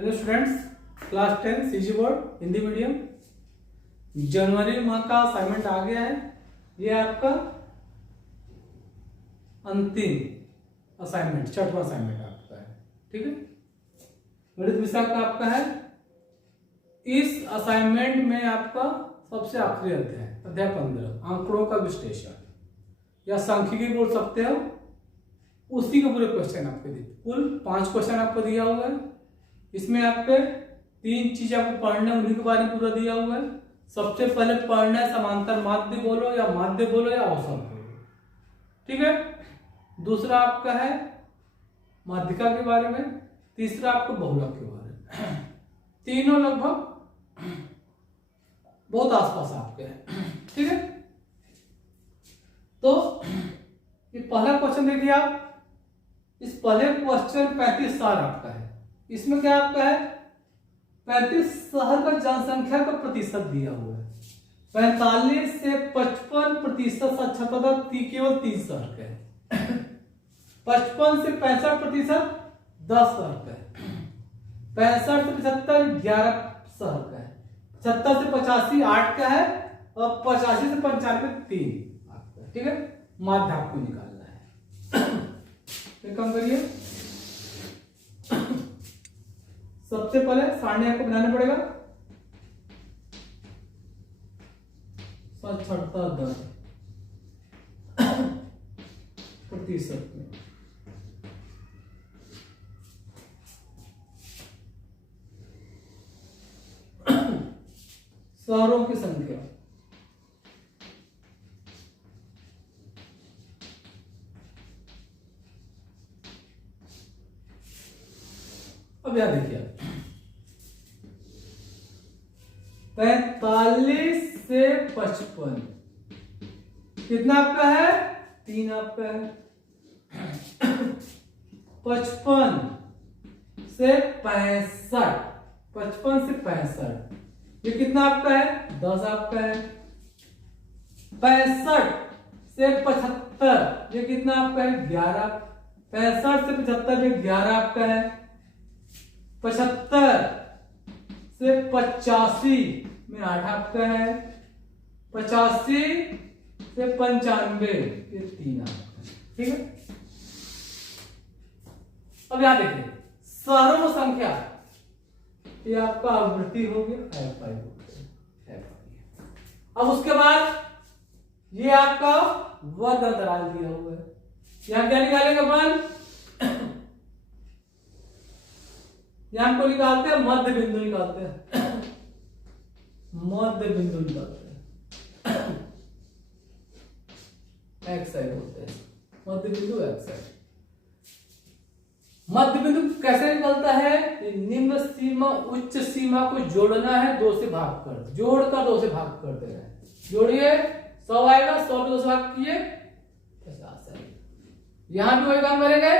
Hello students, class 10 CG board Hindi medium. जनवरी माह का असाइनमेंट आ गया है। ये आपका अंतिम असाइनमेंट, छठवां असाइनमेंट आपका है। ठीक है, गणित विषय का आपका है। इस असाइनमेंट में आपका सबसे आखिरी अध्याय 15 आंकड़ों का विश्लेषण या सांख्यिकी बोल सकते हो, उसी के पूरे क्वेश्चन आपके दिए। कुल 5 क्वेश्चन आपको दिया हुआ है। इसमें आपके 3 चीज आपको पढ़ना है, उन्हीं के बारे में पूरा दिया हुआ है। सबसे पहले पढ़ना है समांतर माध्य बोलो या माध्य बोलो या औसत बोलो। ठीक है, दूसरा आपका है माध्यिका के बारे में, तीसरा आपको बहुलक के बारे में। तीनों लगभग बहुत आसपास आपके हैं। ठीक है, तो ये पहला क्वेश्चन देखिए आप। इस पहले क्वेश्चन 35 शहर आपका है। इसमें क्या आपका है, 35 शहर का जनसंख्या का प्रतिशत दिया हुआ है। 45 से 55% साक्षरता केवल 3 शहर का है। 55 से 65% 10 शहर का है। 65 से 75 11 शहर का है। 70 से 85 8 का है और 85 से 95 3 आपका है। ठीक है, माध्य आपको निकालना है। तो काम करिए, सबसे पहले सारणी आपको बनाना पड़ेगा। साक्षरता दर प्रतिशत में शहरों की संख्या, अब यहां देखिए 45 से 55 कितना आपका है, 3 आपका है। 55 से 65, 55 से 65 ये कितना आपका है, 10 आपका है। 65 से 75 ये कितना आपका है, 11। 65 से 75 ये 11 आपका है। 75 से 85 में 8 आपका है। 85 से 95 ये 3 आपका है। ठीक है, अब यहां देखिए शहरों में संख्या, ये आपका आवृत्ति हो गया F5 हो गया। अब उसके बाद ये आपका वर्ग अंतराल दिया हुआ है। यहां क्या निकालेंगे अपन, यहां को निकालते हैं मध्य बिंदु, निकालते हैं मध्य बिंदु निकालते हैं, एक्स होते हैं मध्य बिंदु एक्स। मध्य बिंदु कैसे निकलता है, निम्न सीमा उच्च सीमा को जोड़ना है, 2 से भाग कर, जोड़कर 2 से भाग कर देना है। जोड़िए 100 आएगा, 100 पे 2 से भाग किए 50 आएगा। यहां भी वही काम करेंगे,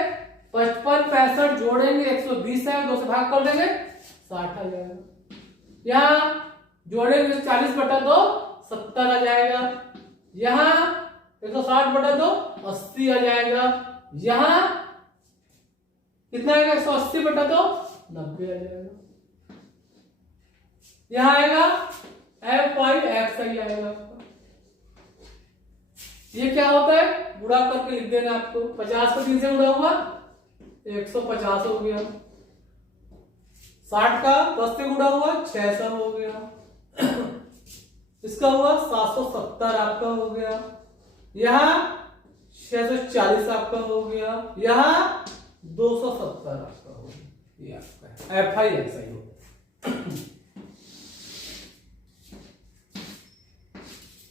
55 65 जोड़ेंगे 120 है, 2 से भाग कर देंगे 60 आ जाएगा। यहां जोड़ेंगे 40/2 70 आ जाएगा। यहां 160/2 80 आ जाएगा। यहां कितना आएगा, 180/2 90 आ जाएगा। यहां आएगा F5X आ जाएगा। ये क्या होता है, गुणा करके लिख देना आपको। 50 को 3 से गुणा हुआ 150 हो गया। 60 का 10 से गुणा हुआ 600 हो गया। इसका हुआ 770 आपका हो गया। यहां 640 आपका हो गया। यहां 270 आपका हो गया। ये आपका F5X हो गया।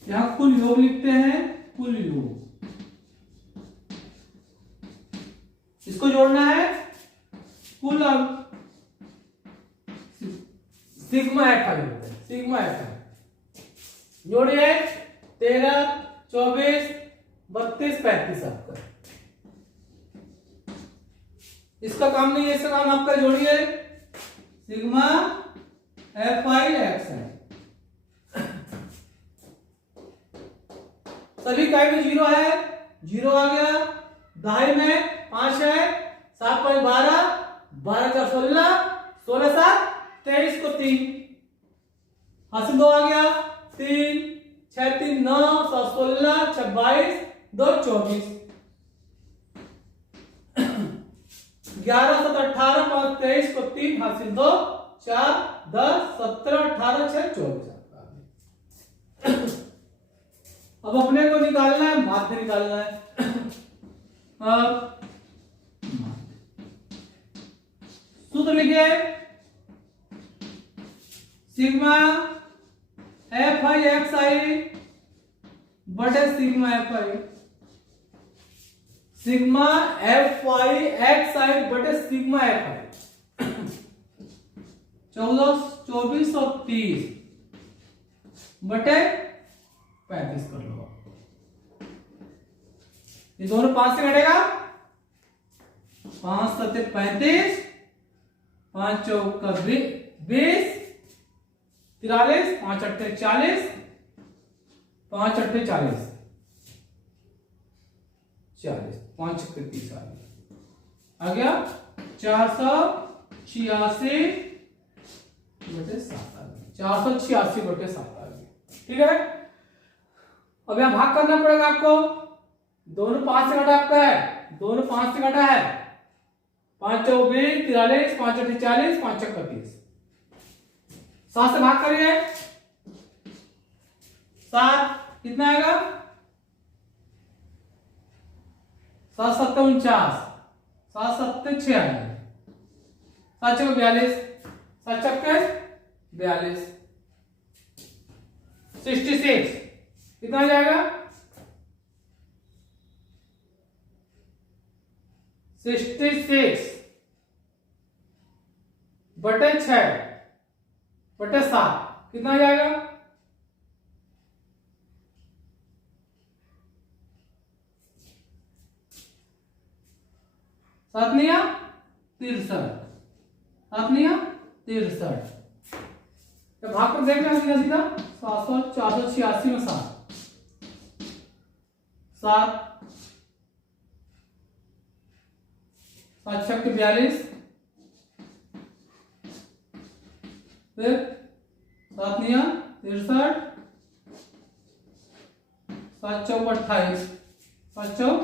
यहां कुल योग लिखते हैं, कुल योग इसको जोड़ना है, कुल सिग्मा F5 होता है, सिग्मा F5 जोड़िए 13 24 32 35 आपका। इसका काम नहीं है, इसका काम आपका जोड़िए सिग्मा F5X है। सभी का में 0 है, 0 आ गया। दहाई में 5 है, 7 5 12 12 4 16 16 7 23 को 3 हासिल 2 आ गया, 3 6 3 9 7 16 6 22 2 24 11 7 18 5 23 को 3 हासिल 2 4 10 17 18 6 24। अब अपने को निकालना है, माध्य निकालना है। अब सूत्र लिखिए, sigma F I X I बटे sigma F I, sigma F I X I बटे सिग्मा एफ आई 14 24 और 30 बटे 35 कर लो। ये दोनों 5 से घटेगा, 5 7 35 5 चौका 20 43 5 8 40 5 8 40 40 5 30 आ गया 486 बटे 7 आ गया, 486 बटे 7 आ गया। ठीक है, अब यहां भाग करना पड़ेगा आपको, दोनों 5 से घटा आपका है, दोनों 5 से घटा है, 5 चौक 20 43 5 8 40 5 चौक 30, 7 से भाग करिए, 7 कितना आएगा, 7 7 49 7 7 6 आएगा, 7 चौक 42 7 चौक 42 66 कितना जाएगा, 66 बटे 6 बटे 7 कितना जाएगा, 7 निया 63 7 निया 63, जब भाग कर देखना है सीधा सीधा 700 486 में 7 7 7 छक 42 फिर 7 निया 63 7 चौक 28 7 चौक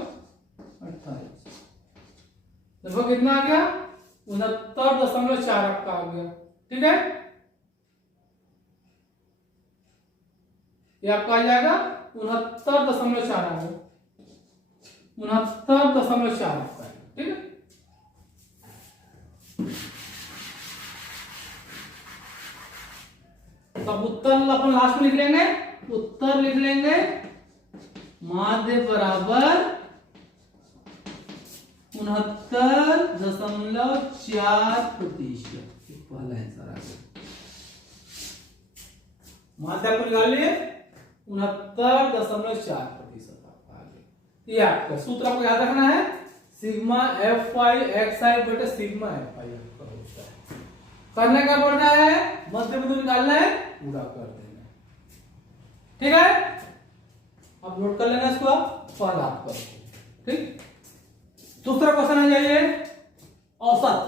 28, लगभग कितना आ गया 69.4 आपका आ गया। ठीक है, ये आपका आ जाएगा 69.4 आ गया, 69.4 आपका है। ठीक है, तब उत्तर अपन लास्ट में लिख लेंगे, उत्तर लिख लेंगे माध्य बराबर 69.4%, पहला आंसर आ गया। माध्य को निकाल लिए 69.4% आपका आ गया। ये आपका सूत्र आपको याद रखना है, sigma F I X I बटे सिग्मा एफ आई आपका होता है। करना क्या पड़ना है, मध्य बिंदु निकालना है, पूरा कर देना। ठीक है, अब नोट कर लेना इसको, फल आपका। ठीक, दूसरा क्वेश्चन आ जाइए, औसत।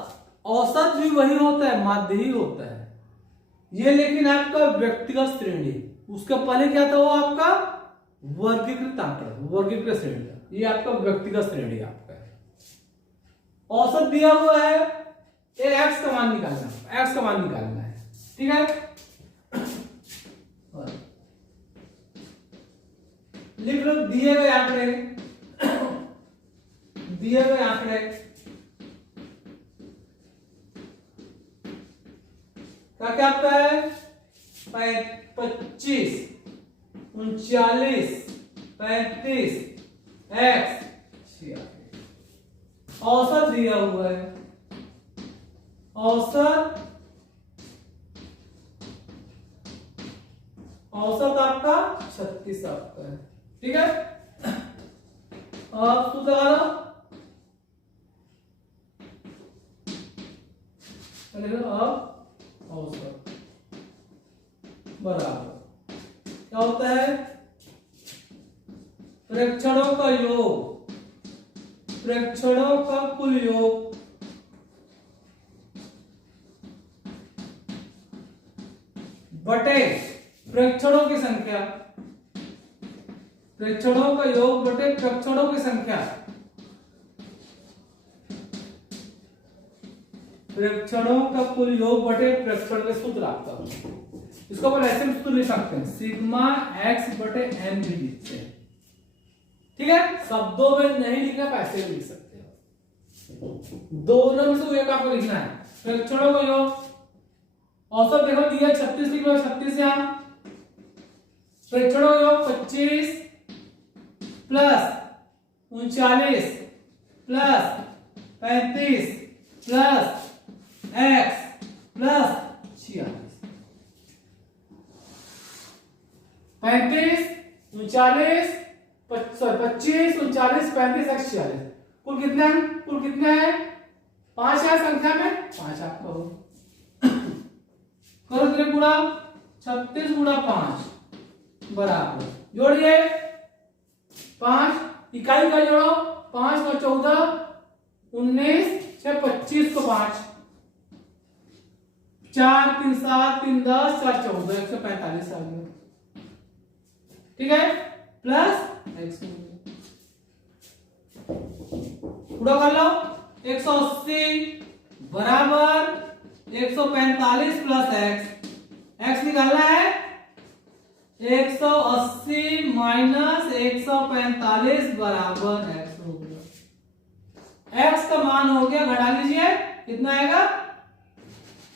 औसत भी वही होता है, माध्य ही होता है ये, लेकिन आपका व्यक्तिगत श्रेणी। उसके पहले क्या था, वो आपका वर्गीकृत आंकड़ा, वर्गीकृत श्रेणी। ये आपका व्यक्तिगत श्रेणी आपका है। औसत दिया हुआ है, ये एक्स का मान निकालना है, एक्स का मान निकालना है। ठीक है, लिख लो दिए गए आंकड़े, दिए गए आंकड़े क्या क्या आपका है, 25 39 35 एक्स 86। औसत दिया हुआ है, औसत आपका 36 आपका है। ठीक है, अब सूत्र लगा लो, अब औसत बराबर क्या होता है, प्रेक्षणों का योग, प्रेक्षणों का कुल योग बटे प्रेक्षणों की संख्या, प्रेक्षणों का योग बटे प्रेक्षणों की संख्या, प्रेक्षणों का कुल योग बटे प्रेक्षण के सूत्र आपका। इसको अपन ऐसे सूत्र लिख सकते हैं, सिग्मा एक्स बटे एन भी लिखते हैं। ठीक है, शब्दों में नहीं लिखना, पैसे भी लिख सकते हो। दोनों में से एक आपको लिखना है। प्रेक्षणों का योग औसत देखो दिया 36 लिख लो, 36 यहां। प्रेक्षणों का योग 25 plus 39 plus 35 plus x plus 46। 35 39 25 39 35 x 46 कुल कितना है? कुल कितना है? 5 है संख्या में, 5 आप करो करो तेरे गुणा 36 गुणा 5 बराबर, जोड़िए 5 इकाई का जोड़ो, 5 का 14 19 6 25 को 5 4 3 7 3 10 4 14 145 आ गया। ठीक है, प्लस एक्स पूरा कर लो, 180 बराबर 145 प्लस एक्स, एक्स निकालना है 180 माइनस 145 बराबर एक्स हो गया। एक्स का मान हो गया, घटा लीजिए कितना आएगा,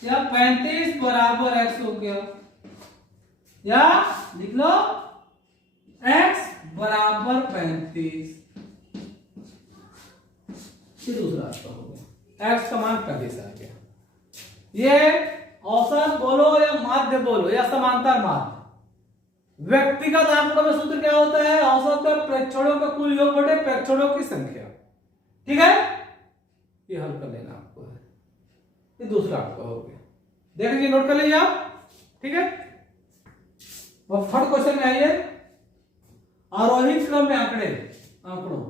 या 35 बराबर एक्स हो गया, या लिख लो एक्स बराबर 35। ये दूसरा रास्ता हो गया, एक्स का मान 35 आ गया। ये औसत बोलो या माध्य बोलो या समांतर माध्य, व्यक्तिगत आंकड़ों में सूत्र क्या होता है, औसत का प्रेक्षणों का कुल योग बटे प्रेक्षणों की संख्या। ठीक है, ये हल कर लेना आपको है, ये दूसरा आपका हो गया। देख लीजिए, नोट कर लीजिए आप। ठीक है, अब थर्ड क्वेश्चन में आइए, आरोही क्रम में आंकड़ों,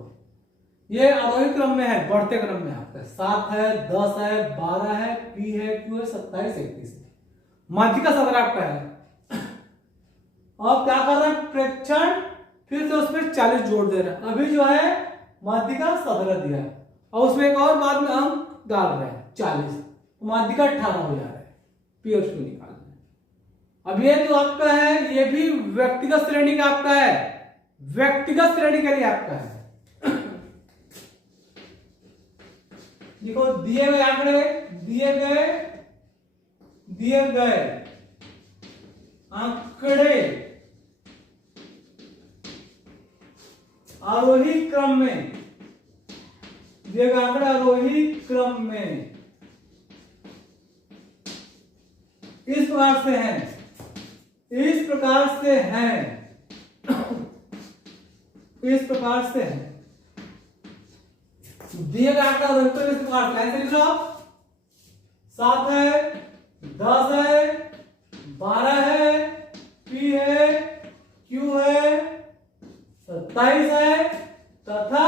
ये आरोही क्रम में है, बढ़ते क्रम में आपका 7 है 10 है 12 है पी है क्यू है 27 31 है, माध्यिका सदर आपका है। अब क्या कर रहा है, प्रेक्षण फिर से उसमें 40 जोड़ दे रहा है। अभी जो है माध्यिका सदर दिया है और उसमें एक और बाद में अंक डाल रहे हैं 40, तो माध्यिका 18 हो जा रहा है, पी और क्यू निकालना है। अब ये जो आपका है ये भी व्यक्तिगत श्रेणी का आपका है, व्यक्तिगत श्रेणी के लिए आपका है। देखो दिए गए आंकड़े, दिए गए आंकड़े आरोही क्रम में, दिए गए आंकड़े आरोही क्रम में इस प्रकार से हैं, इस प्रकार से हैं, इस प्रकार से हैं। दिए गए आंकड़ा इस प्रकार से लिख लो, 7 है 10 है 12 है पी है क्यू है 27 है तथा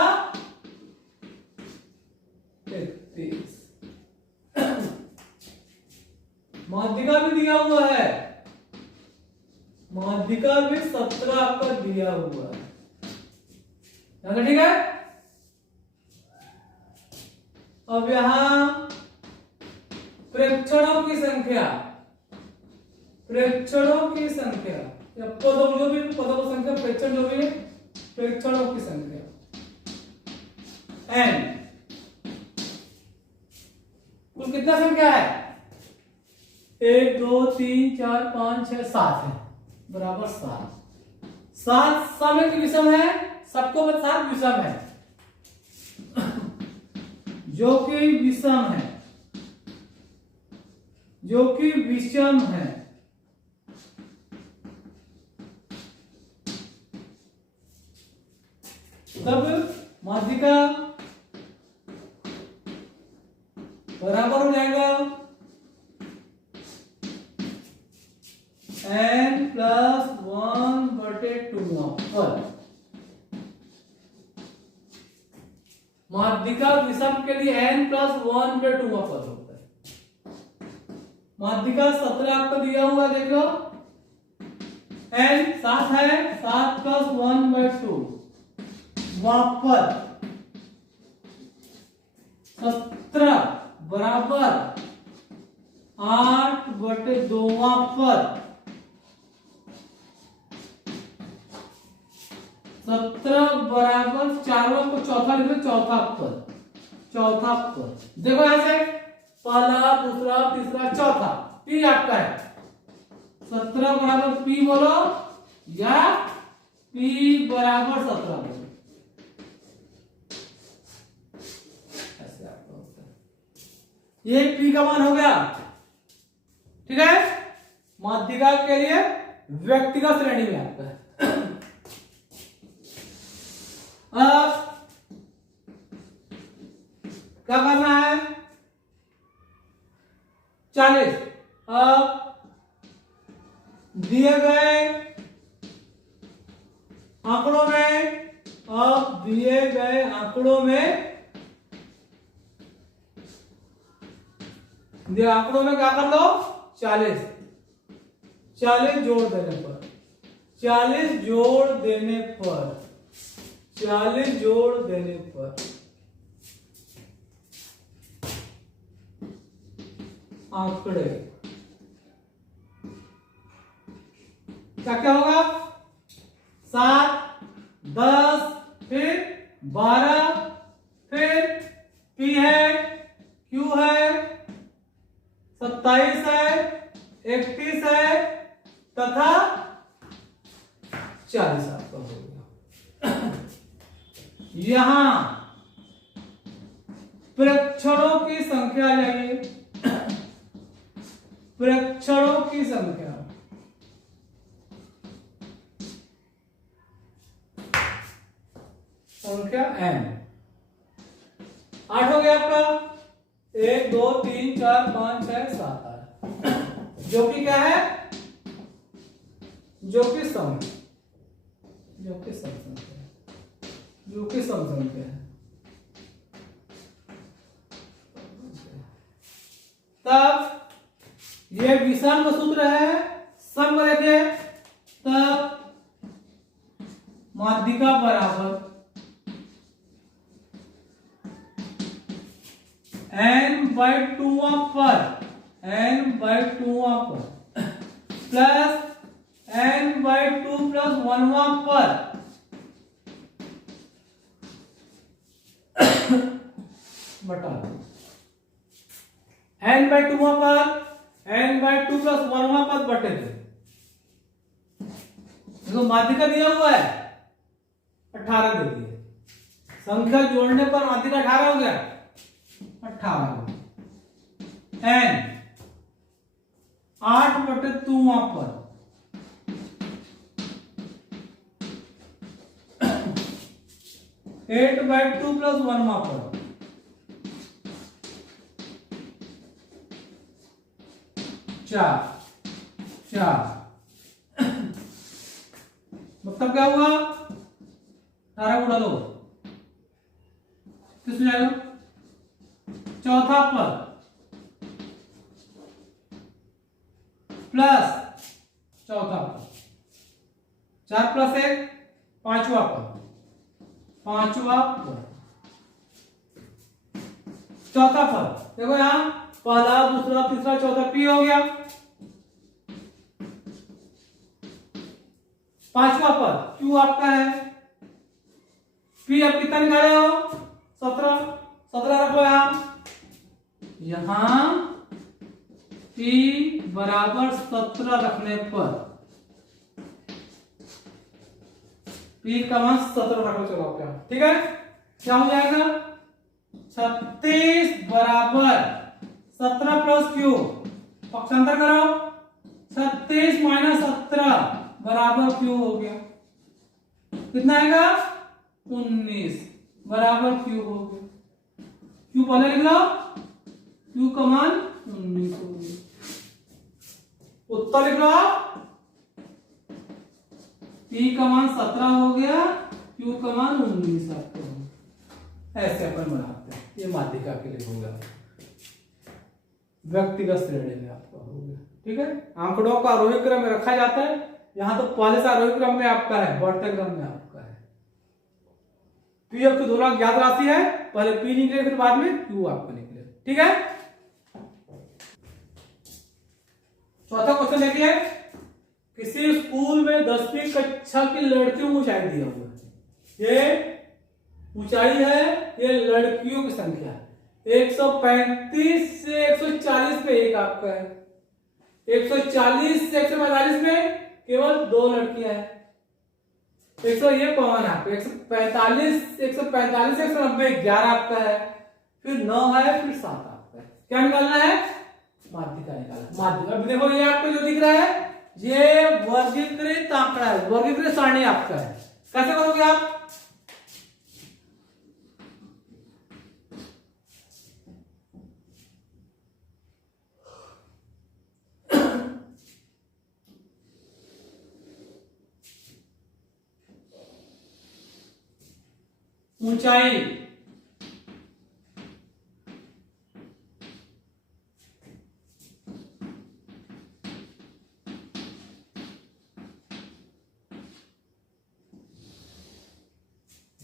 33। माध्यिका भी दिया हुआ है, माध्यिका भी 17 आपका दिया हुआ है। ठीक है, अब यहां प्रेक्षणों की संख्या, प्रेक्षणों की संख्या या पदों जो भी पदों की संख्या, प्रेक्षण जो भी प्रेक्षणों की संख्या n, कुल कितना संख्या है, 1 2 3 4 5 6 7 है, बराबर 7 समय की विषम है, सबको 7 विषम है, जो कि विषम है, जो कि विषम है। तब माध्यिका बराबर हो जाएगा n प्लस 1 बटे 2 पर। माध्यिका विषम के लिए n प्लस 1 बटे 2 पर होता है। माध्यिका 17 आपको दिया हुआ, देख लो एन 7 है, 7 प्लस 1/2 वहां पर 17 बराबर 8/2 वहां पर 17 बराबर 4 को चौथा लिख लो, चौथा पद देखो ऐसे पहला दूसरा तीसरा चौथा पी आपका है 17 बराबर पी बोलो या पी बराबर 17 बोलो, ऐसे आपका होता है। ये पी का मान हो गया, ठीक है। माध्यिका के लिए व्यक्तिगत श्रेणी में आपका है। अब क्या करना है 40। अब दिए गए आंकड़ों में क्या कर लो 40 जोड़ देने पर 40 जोड़ देने पर आंकड़े क्या होगा 7 10 फिर 12 फिर पी है क्यू है 27 है 31 है तथा 40 आपका हो गया। यहां प्रेक्षणों की संख्या चाहिए, प्रेक्षणों की संख्या n 8 हो गया आपका 1 2 3 4 5 6 7 8 जो कि क्या है जो कि सम संख्या है। तब ये विषम सूत्र है सम करेंगे तब माध्यिका बराबर n/2 पर प्लस n/2 प्लस 1 पर बटा n/2 पर n/2 प्लस 1 पद बटे देखो माध्यिका दिया हुआ है 18 दे दिए, संख्या जोड़ने पर माध्यिका 18 हो गया 18 n 8/2 पर 8/2 प्लस 1 पर 4 मतलब क्या हुआ 18 गुणा 2 किस हो जाएगा चौथा पद प्लस चौथा पद 4 प्लस 1 पांचवा पद चौथा पद देखो यहां पहला दूसरा तीसरा चौथा पी हो गया पांचवा पद क्यू आपका है पी अब कितना निकाले हो 17 रख लो यहां पी बराबर 17 रखने पर पी का मान 17 रख लो चलो क्या ठीक है क्या हो जाएगा 36 बराबर 17 प्लस क्यू पक्षांतर करो 36 माइनस 17 बराबर क्यू हो गया कितना आएगा 19 बराबर क्यू हो गया क्यू पहले लिख लो क्यू का मान 19 हो गया उत्तर लिख लो आप पी का मान 17 हो गया क्यू का मान 19 आपको ऐसे अपन बनाते हैं ये माध्यिका के लिए होगा व्यक्तिगत श्रेणी में आपका हो गया ठीक है आंकड़ों का आरोही क्रम में रखा जाता है यहाँ तो पहले से आरोही क्रम में आपका है, बढ़ते क्रम में आपका है। पी और क्यू दोनों ज्ञात राशि है, पहले पी निकले फिर बाद में क्यू आपको निकले। ठीक है, चौथा क्वेश्चन देखिए, किसी स्कूल में 10वीं कक्षा की लड़कियों को ऊंचाई दिया हुआ है। ये ऊंचाई है, ये लड़कियों की संख्या है। 135 से 140 पे एक आपका है, 140 से 145 में केवल 2 लड़कियां हैं, 100 ये कॉमन है, 145 से 190 11 आपका है, फिर 9 है, फिर 7 आपका है। क्या निकालना है? माध्यिका निकालना। माध्यिका अभी देखो ये आपको जो दिख रहा है ये वर्गीकृत आंकड़ा है, वर्गीकृत सारणी आपका है। कैसे करोगे आप? ऊंचाई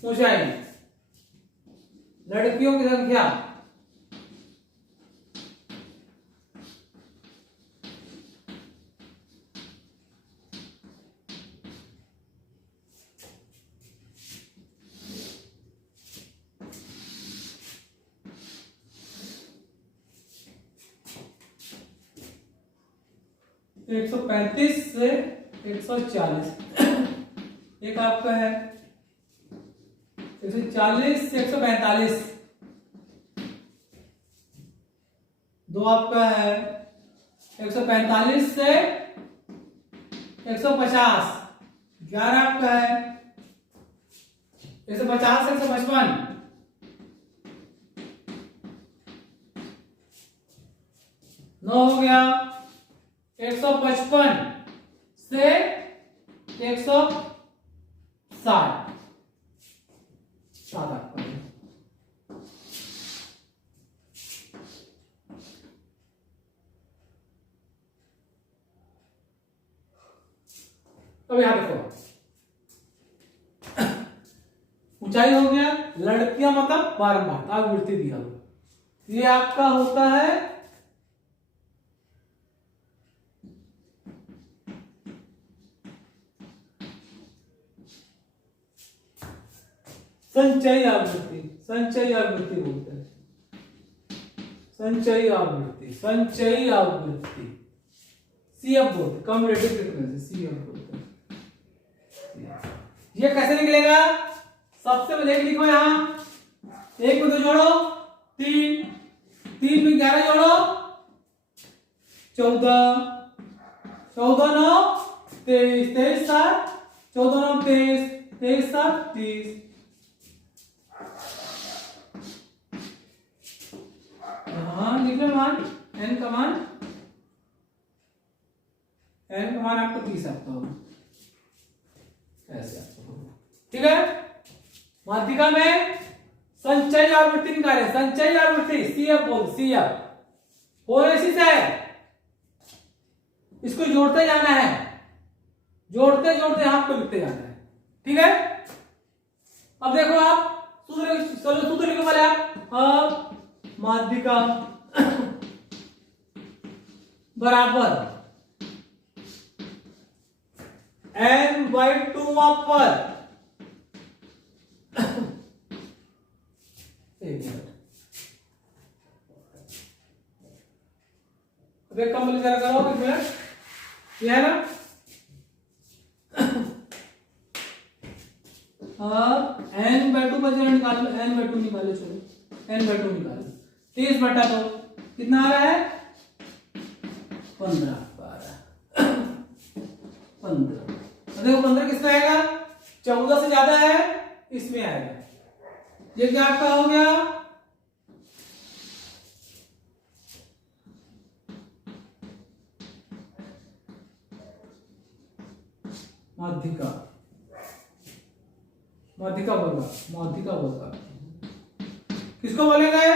ऊंचाई लड़कियों की संख्या तो 135 से 140 एक आपका है, 140 से 145 दो आपका है, 145 से 150 11 आपका है, 150 से 155 9 हो गया, 155 से 160 7 आपका है। अब यहां देखो ऊंचाई हो गया, लड़कियां मतलब बारंबार आवृत्ति दिया हुआ, ये आपका होता है संचयी आवृत्ति। संचयी आवृत्ति बोलते हैं, संचयी आवृत्ति, संचयी आवृत्ति सीएफ बोलते, कम्युलेटिव फ्रीक्वेंसी सीएफ बोलते हैं। ये कैसे निकलेगा? सबसे पहले एक लिखो यहां, 1 में 2 जोड़ो 3, 3 में 11 जोड़ो 14, 14 9 23, 23 7 14 9 23, 23 7 30। हाँ लिख लो मान, एन का मान, एन का मान आपको 30 आपका होगा, ऐसे आपको होगा। ठीक है, माध्यिका में संचयी आवृत्ति निकाले, संचयी आवृत्ति सीएफ बोल, सीएफ फोरेसिस है, इसको जोड़ते जाना है, जोड़ते जोड़ते यहां आपको लिखते जाना है। ठीक है, अब देखो आप सूत्र लिखो पहले आप, अब माध्यिका बराबर n/2 पर, एक मिनट अब कम जरा करो, एक मिनट, ये है ना, n/2 पर जरा निकाल लो, n/2 निकालो, चलो n/2 निकालो, 30/2 कितना आ रहा है? 15 आ रहा है, 15। देखो 15 किसमें आएगा? 14 से ज्यादा है इसमें आएगा, ये क्या आपका हो गया? माध्यिका, माध्यिका वर्ग, माध्यिका वर्ग किसको बोलेंगे?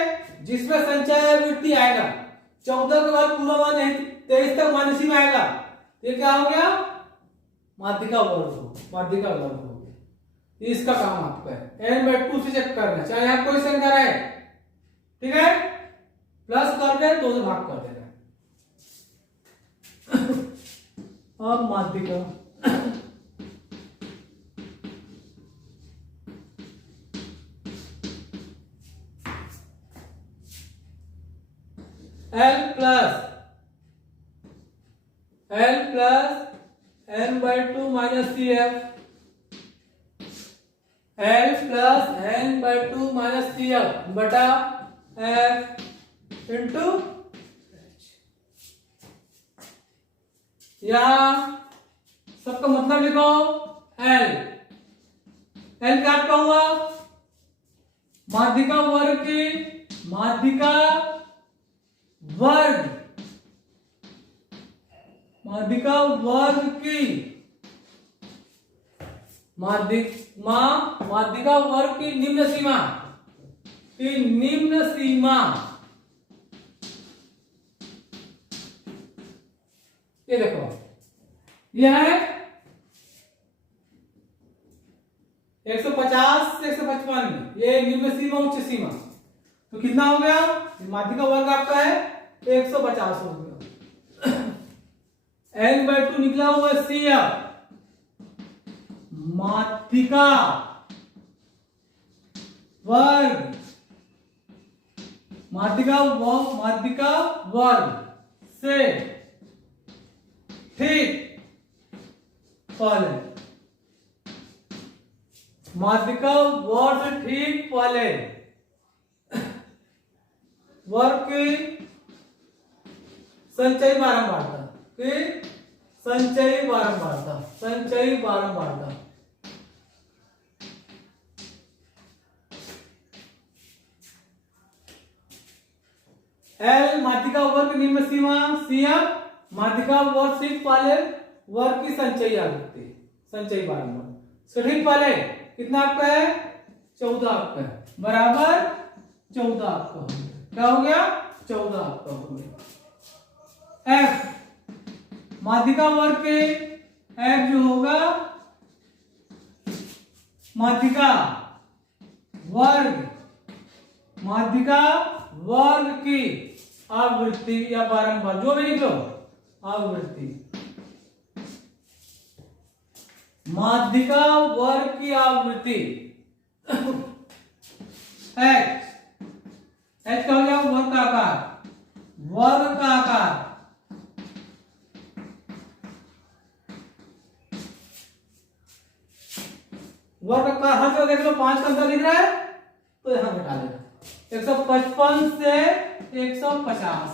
जिसमें संचय आवृत्ति आएगा, 14 के बाद पूरा मान 23 तक मान इसी में आएगा, ये क्या हो गया? माध्यिका वर्ग हो गया। इसका काम आपका है n/2 से चेक करना, चाहे आप क्वेश्चन कर रहे हैं, ठीक है, प्लस कर दे 2 से भाग कर देना। अब माध्यिका L plus n/2 minus CF, L plus n/2 minus CF बटा F इंटू यहाँ सबका मतलब लिखो। L क्या आपका हुआ? माध्यिका वर्ग की माध्यिका वर्ग की माध्यिका वर्ग की निम्न सीमा ये देखो, यह है 150 से 155, ये निम्न सीमा उच्च सीमा, तो कितना हो गया? माध्यिका वर्ग आपका है 150 हो गया। n/2 निकला हुआ CF, माध्यिका वर्ग से ठीक पहले, माध्यिका वर्ग से ठीक पहले वर्ग की संचयी बारंबारता L माध्यिका वर्ग निम्न सीमा, CF माध्यिका वर्ग से पहले वर्ग की संचयी बारंबार ठीक पहले कितना आपका है? 14 आपका है, बराबर 14 आपका हो गया। क्या हो गया? 14 आपका हो गया। F माध्यिका वर्ग के F जो होगा माध्यिका वर्ग की आवृत्ति या बारंबार जो भी लिख लो, आवृत्ति माध्यिका वर्ग की आवृत्ति H का हो गया वर्ग का आकार वर्ग का हर जगह देख लो 5 का अंतर दिख रहा है तो यहां घटा लेना। 155 से 150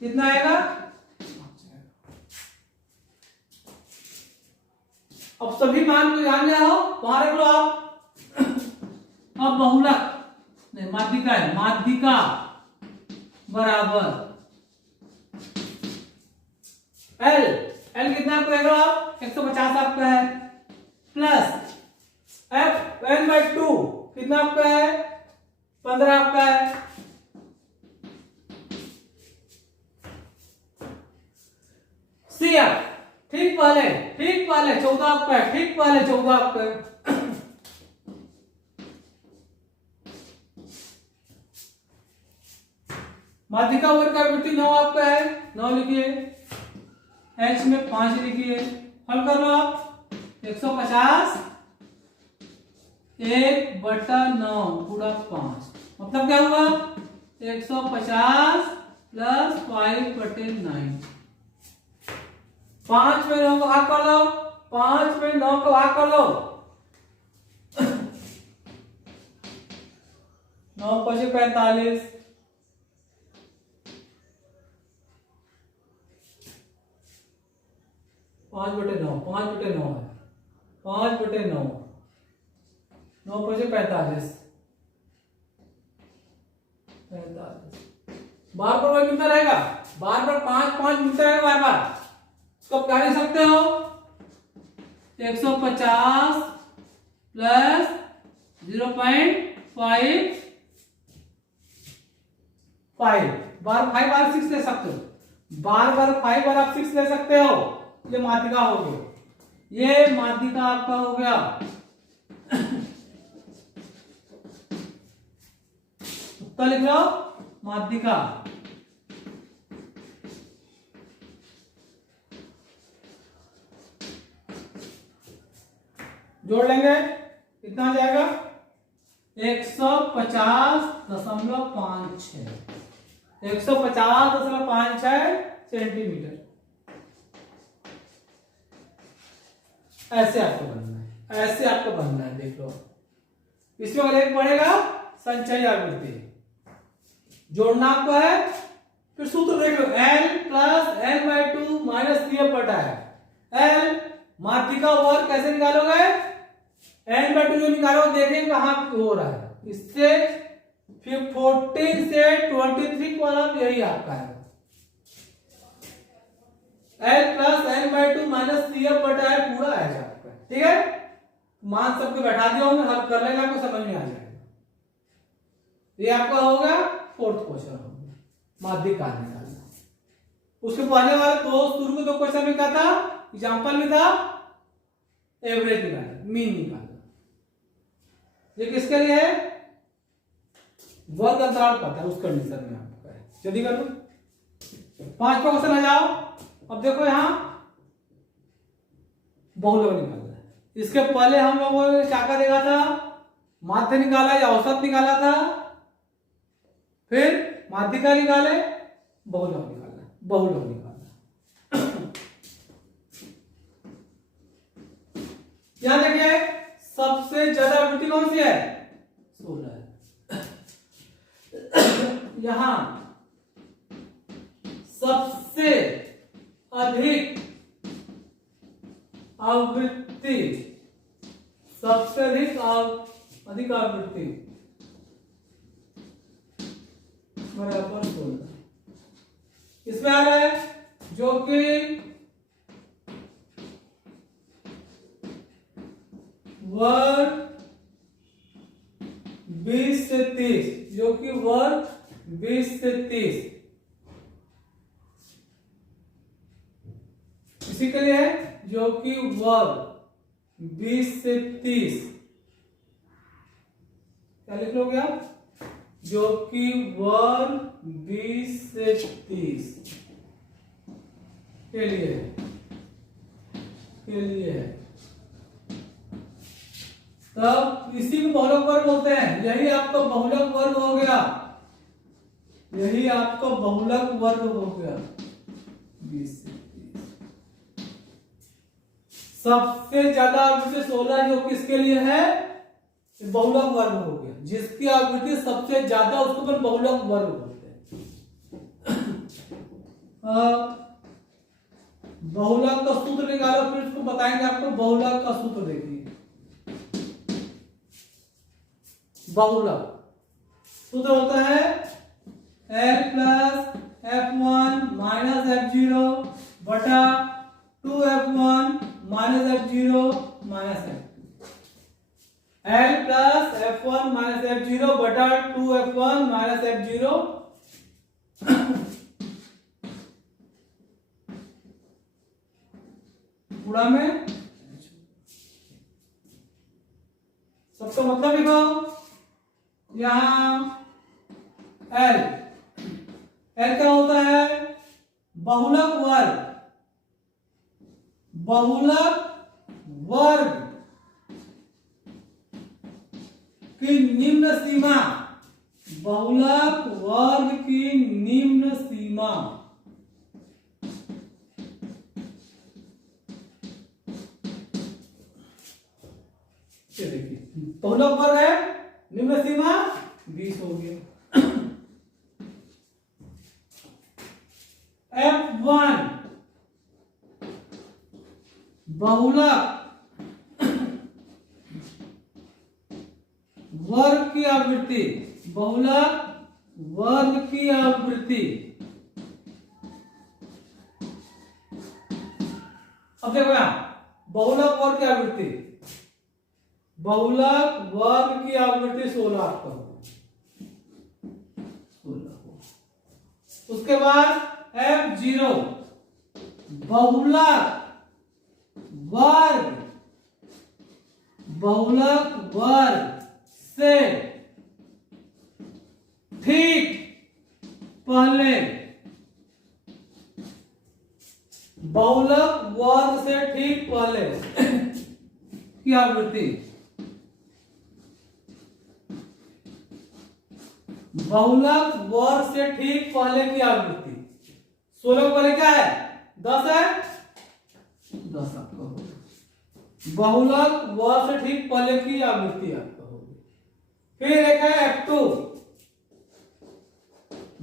कितना आएगा? अब सभी मान को ध्यान में आओ, वहां रख लो आप। अब बहुलक नहीं, माध्यिका है, माध्यिका बराबर L कितना आपको देख लो आप? 150 आपका है, प्लस F n/2 कितना आपका है? 15 आपका है, CF ठीक पहले 14 आपका है, ठीक पहले 14 आपका है। माध्यिका वर्ग का आवृत्ति 9 आपका है, 9 लिखिए, H में 5 लिखिए, हल कर लो आप। 150 1/9 पूरा 5 मतलब क्या हुआ? 150 प्लस 5/9, 5 में 9 को भाग कर लो, 5 में 9 को भाग कर लो, 9 5 45, 5/9 5/9 है, 5/9, 9 5 45, बार बार मिलता रहेगा, बार 5 मिलता रहेगा बार बार, इसको क्या लिख सकते हो? 150 प्लस 0.55 बार 5 बार 6 ले सकते हो, बार 5 बार आप 6 ले सकते हो, ये माध्यिका हो गई। ये माध्यिका आपका हो गया। उत्तर लिख लो, माध्यिका। जोड़ लेंगे, कितना आ जाएगा? 150.56 150.56 सेंटीमीटर। ऐसे आपको बनना है, ऐसे आपको बनना है। देख लो, इसमें अगर एक पड़ेगा संचयी आवृत्ति, जोड़ना आपको है। फिर सूत्र देख लो, L plus N/2 minus CF बटा है। L माध्यिका वर्ग कैसे निकालोगे? N/2 जो निकालोगे देखेंगे कहां हो रहा है। इससे फिर 14 से 23 वाला यही आपका है। L plus N/2 minus CF बटा है, पूरा आएगा आपका। ठीक है, मान सबके बैठा दिया हूं, हल कर लेना, आपको समझ में आ जाएगा। ये आपका होगा फोर्थ क्वेश्चन हो गया, माध्यिका निकालना। उसके पहले वाले शुरू में 2 क्वेश्चन में क्या था? एग्जांपल में था एवरेज निकालना, मीन निकालना। ये किसके लिए है? वर्ग अंतराल पता है, उस कंडीशन में आपका है। जल्दी कर लो, 5वां क्वेश्चन आ जाओ। अब देखो यहां बहुलक निकालना है। इसके पहले हम लोगों ने क्या क्या देखा था? माध्य निकाला या औसत निकाला था, फिर माध्यिका निकाले, बहुलक निकालना, बहुलक निकालना। यहां देखिए, सबसे ज्यादा आवृत्ति कौन सी है? 16 है। यहां सबसे अधिक आवृत्ति, सबसे अधिक आवृत्ति बराबर 16 इसमें आ रहा है, जो कि वर्ग 20 से 30, जो कि वर्ग 20 से 30 इसी के लिए है, जो कि वर्ग 20 से 30 क्या लिख लोगे आप? जो कि वर्ग 20 से 30 के लिए है। तब इसी को बहुलक वर्ग बोलते हैं। यही आपका बहुलक वर्ग हो गया, यही आपका बहुलक वर्ग हो गया 20 से 30। सबसे ज्यादा आवृत्ति 16 जो किसके लिए है? बहुलक वर्ग हो गया। जिसकी आवृत्ति सबसे ज्यादा उसको अपन बहुलक वर्ग बोलते हैं। बहुलक का सूत्र निकालो, फिर इसको बताएंगे आपको। बहुलक का सूत्र देखिए, बहुलक सूत्र होता है L plus F1 minus F0 बटा 2F1 minus F0 minus F2। L plus F1 minus F0 बटा 2F1 माइनस F0 पूरा में सबका मतलब लिखो। यहां L क्या होता है? बहुलक वर्ग, बहुलक वर्ग की निम्न सीमा, बहुलक वर्ग की निम्न सीमा देखिए, बहुलक वर्ग है, निम्न सीमा 20 हो गया। F1 बहुलक वर्ग की आवृत्ति, बहुलक वर्ग की आवृत्ति। अब देखो यहां बहुलक वर्ग की आवृत्ति, बहुलक वर्ग की आवृत्ति 16 आपका होगा, 16। उसके बाद F0 बहुलक वर्ग बहुलक वर्ग से ठीक पहले, बहुलक वर्ग से ठीक पहले की आवृत्ति, बहुलक वर्ग से ठीक पहले की आवृत्ति। 16 पहले क्या है? 10 है, 10 आपका होगा। बहुलक वर्ग से ठीक पहले की आवृत्ति आपका होगी। फिर एक है F2,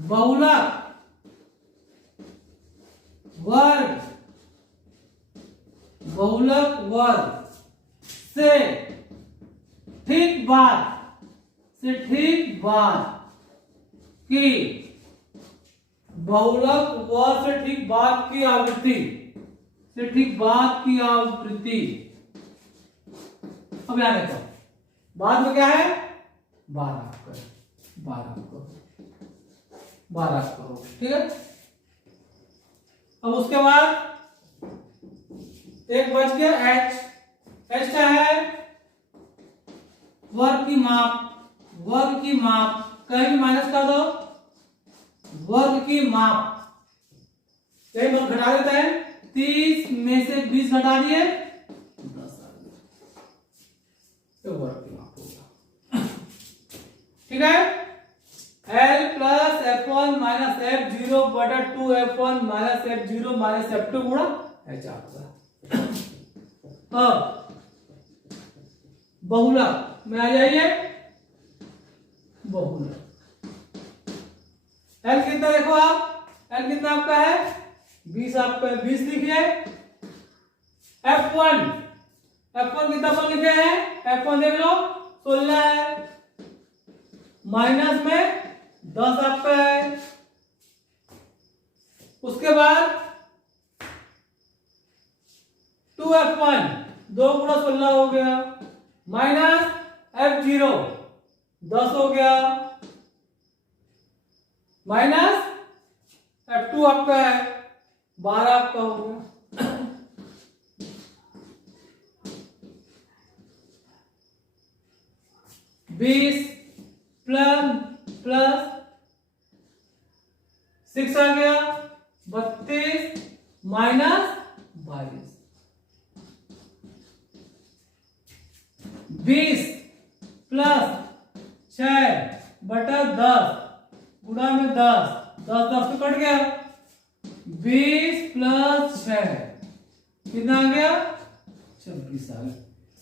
बहुलक वर्ग, बहुलक वर्ग से ठीक बाद की, बहुलक वर्ग से ठीक बाद की आवृत्ति, से ठीक बाद की आवृत्ति। अब यहां देखो बाद में क्या है? 12 आपका, 12 आपका, ठीक है। अब उसके बाद एक बच गया H क्या है? वर्ग की माप, वर्ग की माप, कहीं भी माइनस कर दो, वर्ग की माप, कहीं बहुत घटा देता है, 30 में से 20 घटा दिए, 10 आ गया, तो वर्ग की माप होगा, ठीक है। L plus F1 minus F0 बटा 2F1 minus F0 minus F2 गुणा H आपका। अब बहुलक में आ जाइए, बहुलक L कितना देखो आप, L कितना आपका है? 20 आपका, 20 लिखिए। F1 कितना पर लिखे हैं? F1 देख लो 16 है, माइनस में 10 आपका है। उसके बाद 2F1 2 गुणा 16 हो गया, माइनस F0 10 हो गया, माइनस F2 आपका है 12 आपका हो गया। बीस प्लस 6 आ गया, 32 माइनस 22, 20 प्लस 6 बटा 10 गुणा में 10 तो कट गया, 20 प्लस 6 कितना आ गया? 26 आ गया।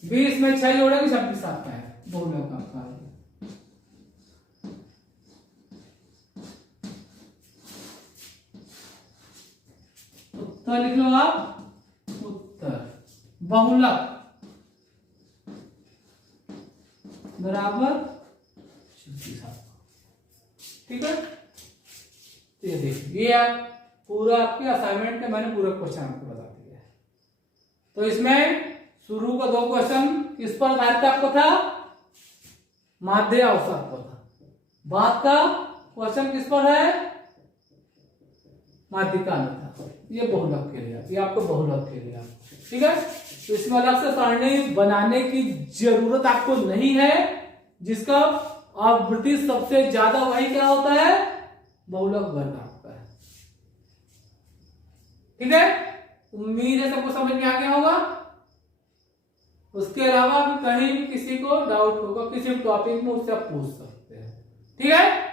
20 में 6 जोड़ेंगे 26 आपका है, बहुलक आपका है। उत्तर लिख लो आप, उत्तर बहुलक बराबर 26, ठीक है। तो ये देखिए, ये पूरा आपके असाइनमेंट का मैंने पूरा क्वेश्चन आपको बता दिया है। तो इसमें शुरू का 2 क्वेश्चन किस पर आधारित आपको था? माध्य औसत पर था। बाद का क्वेश्चन किस पर है? माध्यिका में था। ये बहुलक के लिए, ये आपको बहुलक के लिए, ठीक है। तो इसमें अलग से सारणी बनाने की जरूरत आपको नहीं है। जिसका आवृत्ति सबसे ज्यादा वही क्या होता है? बहुलक वर्ग आपका है, ठीक है। उम्मीद है सबको समझ में आ गया होगा। उसके अलावा भी कहीं भी किसी को डाउट होगा किसी टॉपिक में, उससे आप पूछ सकते हैं, ठीक है।